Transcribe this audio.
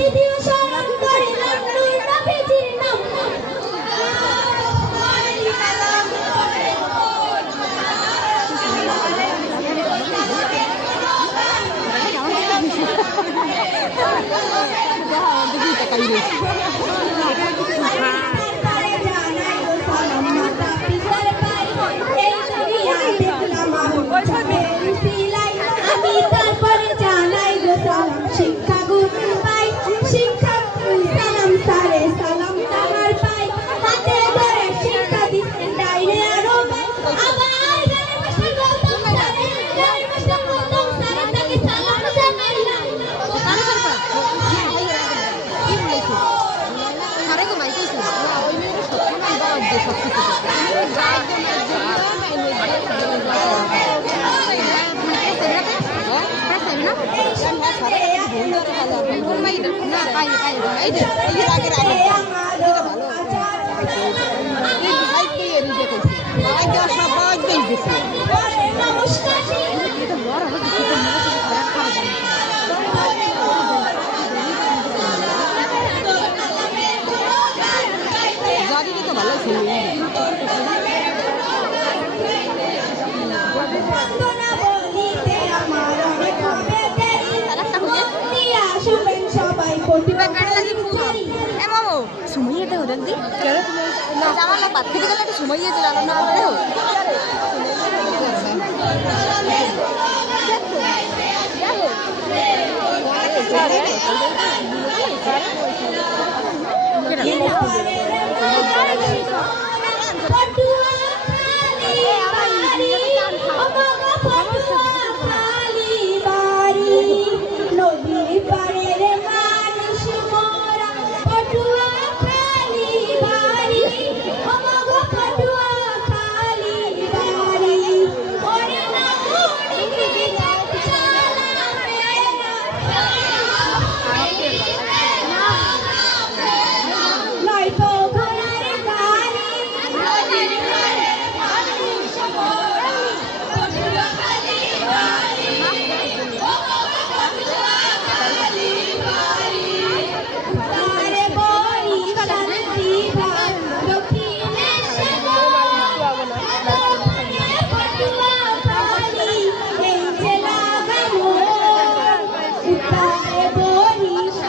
তিথিও স্মরণ করিলাম নূর নবীজির নাম আমি তারপরে জানাই গো সালাম শিক্ষা গুরু পাই শিক্ষা সালাম সারে সালাম তাহার পাই হাতে ধরে শিক্ষা দিচ্ছেন ডাইনে আরো আবার গৌতম সারে তাকে সালাম জানাইলাম সুমাইয়াটা হো দেখি আমার বাদ থেকে গেলে একটা সুমাইয়া চলে আলাদা করে